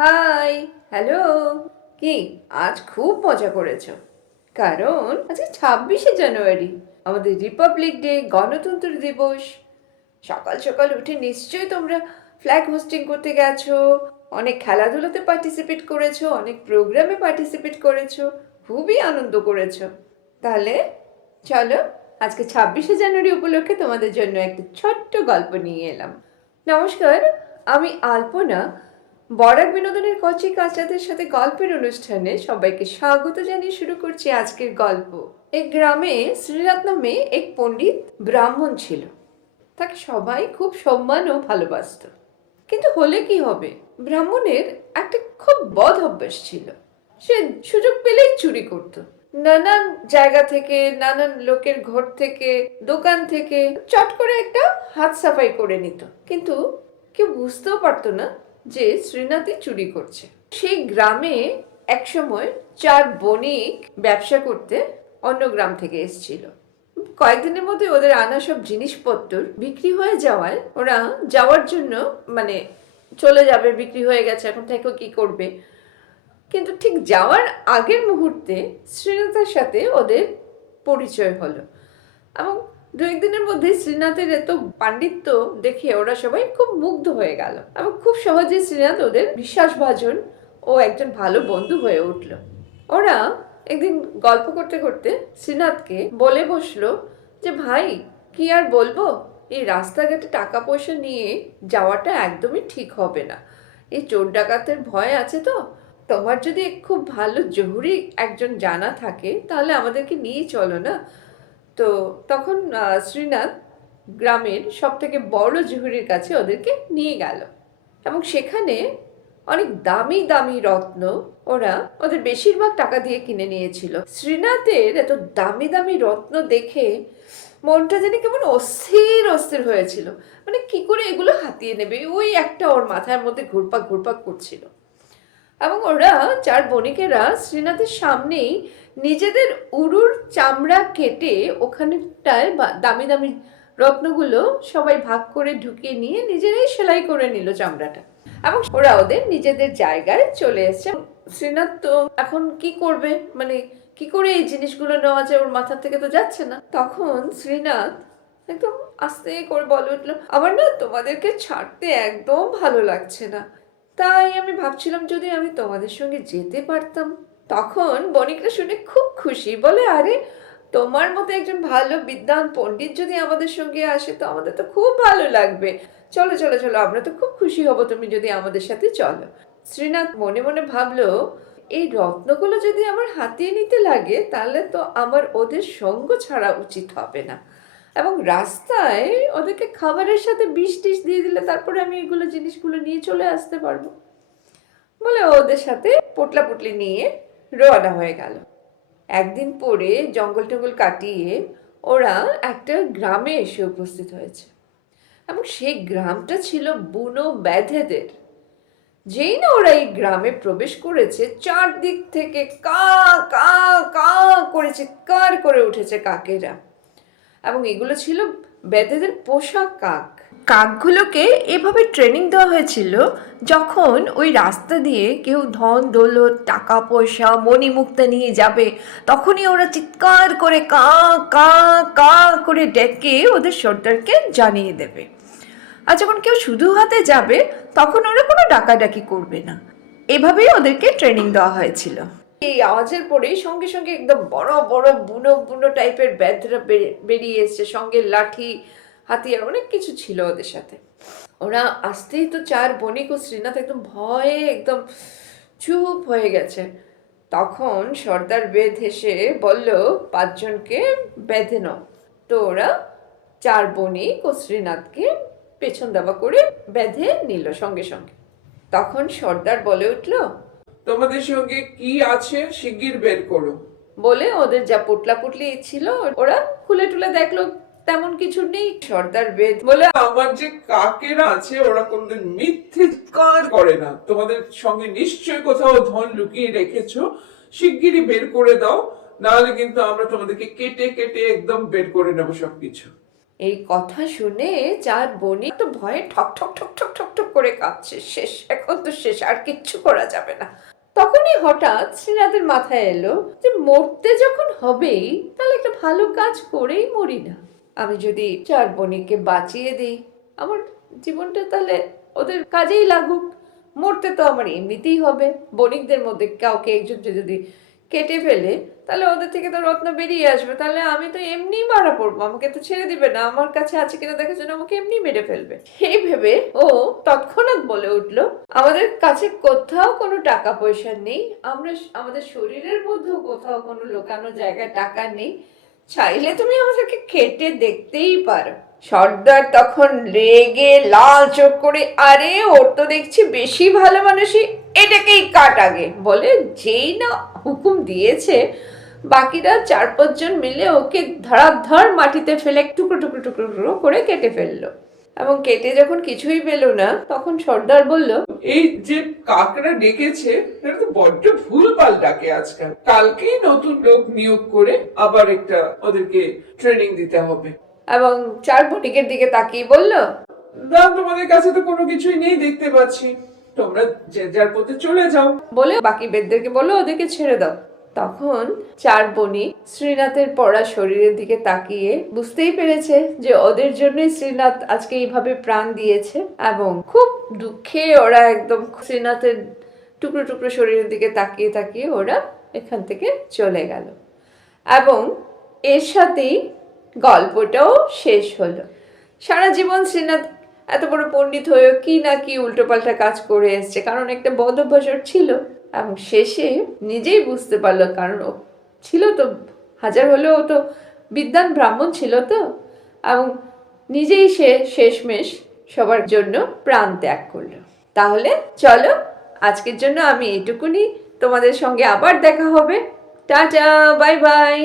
High, hello. কি, আজ খুব মজা করেছ। কারণ আজকে ছাব্বিশে জানুয়ারি, আমাদের রিপাবলিক ডে, গণতন্ত্র দিবস। সকাল সকাল উঠে নিশ্চয়ই তোমরা ফ্ল্যাগ হোস্টিং করতে গেছো, অনেক খেলাধুলাতে পার্টিসিপেট করেছ, অনেক প্রোগ্রামে পার্টিসিপেট করেছ, খুবই আনন্দ করেছ। তাহলে চলো, আজকে ছাব্বিশে জানুয়ারি উপলক্ষে তোমাদের জন্য একটা ছোট্ট গল্প নিয়ে এলাম। নমস্কার, আমি আলপনা বরাক বিনোদনের কচি কাঁচাদের সাথে গল্পের অনুষ্ঠানে সবাইকে স্বাগত জানিয়ে শুরু করছি আজকের গল্প। এক গ্রামে শ্রীনাথ নামে এক পণ্ডিত ব্রাহ্মণ ছিল। তাকে সবাই খুব সম্মান ও ভালোবাসত। কিন্তু হলে কি হবে? ব্রাহ্মণের একটা খুব বদ অভ্যাস ছিল। সে সুযোগ পেলেই চুরি করত। নানান জায়গা থেকে, নানান লোকের ঘর থেকে, দোকান থেকে চট করে একটা হাত সাফাই করে নিত। কিন্তু কেউ বুঝতেও পারতো না যে শ্রীনাথই চুরি করছে। সেই গ্রামে একসময় চার বণিক ব্যবসা করতে অন্য গ্রাম থেকে এসেছিল। কয়েকদিনের মধ্যে ওদের আনা সব জিনিসপত্র বিক্রি হয়ে যাওয়ায় ওরা যাওয়ার জন্য মানে চলে যাবে, বিক্রি হয়ে গেছে, এখন থেকে কি করবে? কিন্তু ঠিক যাওয়ার আগের মুহূর্তে শ্রীনাথের সাথে ওদের পরিচয় হলো এবং দু একদিনের মধ্যে শ্রীনাথের এত পাণ্ডিত্য দেখে ওরা সবাই খুব মুগ্ধ হয়ে গেল এবং খুব সহজে শ্রীনাথ ওদের বিশ্বাসভাজন ও একজন ভালো বন্ধু হয়ে উঠল। ওরা একদিন গল্প করতে করতে শ্রীনাথকে বলে বসল যে, ভাই, কি আর বলব? এই রাস্তাঘাটে টাকা পয়সা নিয়ে যাওয়াটা একদমই ঠিক হবে না। এই চোর ডাকাতের ভয় আছে তো। তোমার যদি খুব ভালো জহুরি একজন জানা থাকে, তাহলে আমাদেরকে নিয়ে চলো না। তো তখন শ্রীনাথ গ্রামের সব থেকে বড় জহুরির কাছে ওদেরকে নিয়ে গেল। এবং সেখানে অনেক দামি দামি রত্ন ওরা ওদের বেশিরভাগ টাকা দিয়ে কিনে নিয়েছিল। শ্রীনাথের এত দামি দামি রত্ন দেখে মনটা যেন কেমন অস্থির অস্থির হয়েছিল। মানে কি করে এগুলো হাতিয়ে নেবে? ওই একটা ওর মাথার মধ্যে ঘুরপাক ঘুরপাক করছিল। এবং ওরা, চার বণিকেরা শ্রীনাথের সামনেই নিজেদের উরুর চামড়া কেটে ওখানটায় দামি দামি রত্নগুলো সবাই ভাগ করে ঢুকিয়ে নিয়ে নিজেরাই সেলাই করে নিল চামড়াটা। এবং ওরা ওদের নিজেদের জায়গায় চলে এসছে। শ্রীনাথ তো এখন কি করবে? মানে কি করে এই জিনিসগুলো নেওয়া যায়? ওর মাথা থেকে তো যাচ্ছে না। তখন শ্রীনাথ একদম আস্তে করে বলে উঠল, আমার না তোমাদেরকে ছাড়তে একদম ভালো লাগছে না। তাই আমি ভাবছিলাম যদি আমি তোমাদের সঙ্গে যেতে পারতাম। তখন বণিকরা শুনে খুব খুশি, বলে, আরে, তোমার মতো একজন ভালো বিদ্বান পণ্ডিত যদি আমাদের সঙ্গে আসে, তো আমাদের তো খুব ভালো লাগবে। চলো চলো চলো, আমরা তো খুব খুশি হব, তুমি যদি আমাদের সাথে চলো। শ্রীনাথ মনে মনে ভাবলো, এই রত্নগুলো যদি আমার হাতিয়ে নিতে লাগে, তাহলে তো আমার ওদের সঙ্গ ছাড়া উচিত হবে না। এবং রাস্তায় ওদেরকে খাবারের সাথে বিষ টিস দিয়ে দিলে তারপরে আমি এগুলো জিনিসগুলো নিয়ে চলে আসতে পারব। বলে ওদের সাথে পোটলা পুটলি নিয়ে রওনা হয়ে গেল। একদিন পরে জঙ্গল টঙ্গল কাটিয়ে ওরা একটা গ্রামে এসে উপস্থিত হয়েছে। এবং সেই গ্রামটা ছিল বুনো ব্যাধেদের। যেই না ওরা এই গ্রামে প্রবেশ করেছে, চারদিক থেকে কা কা কা করে চিৎকার করে উঠেছে কাকেরা। এবং এগুলো ছিল বেদেদের পোশাক কাক। কাকগুলোকে এভাবে ট্রেনিং দেওয়া হয়েছিল যখন ওই রাস্তা দিয়ে কেউ ধন, দৌলত, টাকা, পয়সা, মণিমুক্তা নিয়ে যাবে, তখনই ওরা চিৎকার করে কা কা কা করে ডেকে ওদের সর্দারকে জানিয়ে দেবে। আর যখন কেউ শুধু হাতে যাবে, তখন ওরা কোনো ডাকাডাকি করবে না। এভাবেই ওদেরকে ট্রেনিং দেওয়া হয়েছিল। এই আওয়াজের পরেই সঙ্গে সঙ্গে একদম বড় বড় বুনো বুনো টাইপের ব্যাধরা বেরিয়ে এসছে। সঙ্গে লাঠি, হাতিয়ার অনেক কিছু ছিল ওদের সাথে। ওরা আসতেই তো চার বণিক ও শ্রীনাথ একদম ভয়ে একদম চুপ হয়ে গেছে। তখন সর্দার বেদ হেসে বলল, পাঁচজনকে বেঁধে নাও। তো ওরা চার বণিক ও শ্রীনাথকে পেছন দাবা করে বেঁধে নিল সঙ্গে সঙ্গে। তখন সর্দার বলে উঠল তোমাদের সঙ্গে কি আছে শিগগির বের করো। বলে ওদের যা পুটলা পুটলি ছিল ওরা খুলে টুলে দেখল তেমন কিছু নেই। সর্দার বেদ বলে আমার যে কাকেরা আছে ওরা কোনদিন মিথ্যে কার করে না। তোমাদের সঙ্গে নিশ্চয় কোথাও ধন লুকিয়ে রেখেছো। শিগগিরই বের করে দাও নাহলে কিন্তু আমরা তোমাদেরকে কেটে কেটে একদম বের করে নেব সবকিছু। এই কথা শুনে চার বনি তো ভয়ে ঠক ঠক ঠক ঠক ঠক ঠক করে কাঁপছে। শেষ এখন তো শেষ আর কিচ্ছু করা যাবে না। তখনই হঠাৎ শ্রীনাথের মাথায় এলো যে মরতে যখন হবেই, তাহলে একটা ভালো কাজ করেই মরি না। আমি যদি চার বোনিকে বাঁচিয়ে দিই, আমার জীবনটা তাহলে ওদের কাজেই লাগুক। মরতে তো আমার এমনিতেই হবে। বণিকদের মধ্যে কাউকে একজনকে যদি কেটে ফেলে, তাহলে ওদের থেকে তো রত্ন বেরিয়ে আসবে, তাহলে আমি তো এমনি মারা পড়ব, আমাকে তো ছেড়ে দিবে না, আমার কাছে আছে কিনা দেখার জন্য আমাকে এমনি মেরে ফেলবে। এই ভেবে ও তৎক্ষণাৎ বলে উঠল, আমাদের কাছে কোথাও কোনো টাকা পয়সা নেই, আমরা আমাদের শরীরের মধ্যেও কোথাও কোনো লোকানো জায়গায় টাকা নেই, চাইলে তুমি আমাদেরকে কেটে দেখতেই পারো। সর্দার তখন রেগে লাল চোখ করে, আরে, ওর তো দেখছি বেশি ভালো মানুষই এটাকেই কাট আগে। বলে যেই না হুকুম দিয়েছে বাকিরা চার পাঁচজন মিলে ওকে ধরাধর মাটিতে ফেলে টুকরো টুকরো টুকরো টুকরো করে কেটে ফেলল। এবং কেটে যখন কিছুই পেল না তখন সর্দার বলল এই যে কাকরা ডেকেছে এটা তো বড্ড ভুল ভালো ডাকে আজকাল। কালকেই নতুন লোক নিয়োগ করে আবার একটা ওদেরকে ট্রেনিং দিতে হবে। এবং চার বণিকের দিকে তাকিয়ে বলল না তোমাদের কাছে তো কোনো কিছুই নেই দেখতে পাচ্ছি। তোমরা যে যার পথে চলে যাও। বলে বাকি বেদদেরকে বলল, ওদেরকে ছেড়ে দাও। তখন চার বনি শ্রীনাথের পড়া শরীরের দিকে তাকিয়ে বুঝতেই পেরেছে যে ওদের জন্যই শ্রীনাথ আজকে এইভাবে প্রাণ দিয়েছে এবং খুব দুঃখে ওরা একদম শ্রীনাথের টুকরো টুকরো শরীরের দিকে তাকিয়ে তাকিয়ে ওরা এখান থেকে চলে গেল। এবং এর সাথেই গল্পটাও শেষ হলো। সারা জীবন শ্রীনাথ এত বড় পণ্ডিত হয়েও কি না কি উল্টোপাল্টা কাজ করে এসছে? কারণ একটা বদ অভ্যাস ওর ছিল এবং শেষে নিজেই বুঝতে পারল, কারণ ও ছিল তো, হাজার হলেও তো বিদ্যান ব্রাহ্মণ ছিল তো, এবং নিজেই সে শেষমেশ সবার জন্য প্রাণ ত্যাগ করল। তাহলে চলো, আজকের জন্য আমি এইটুকুনি। তোমাদের সঙ্গে আবার দেখা হবে। Tata, bye bye.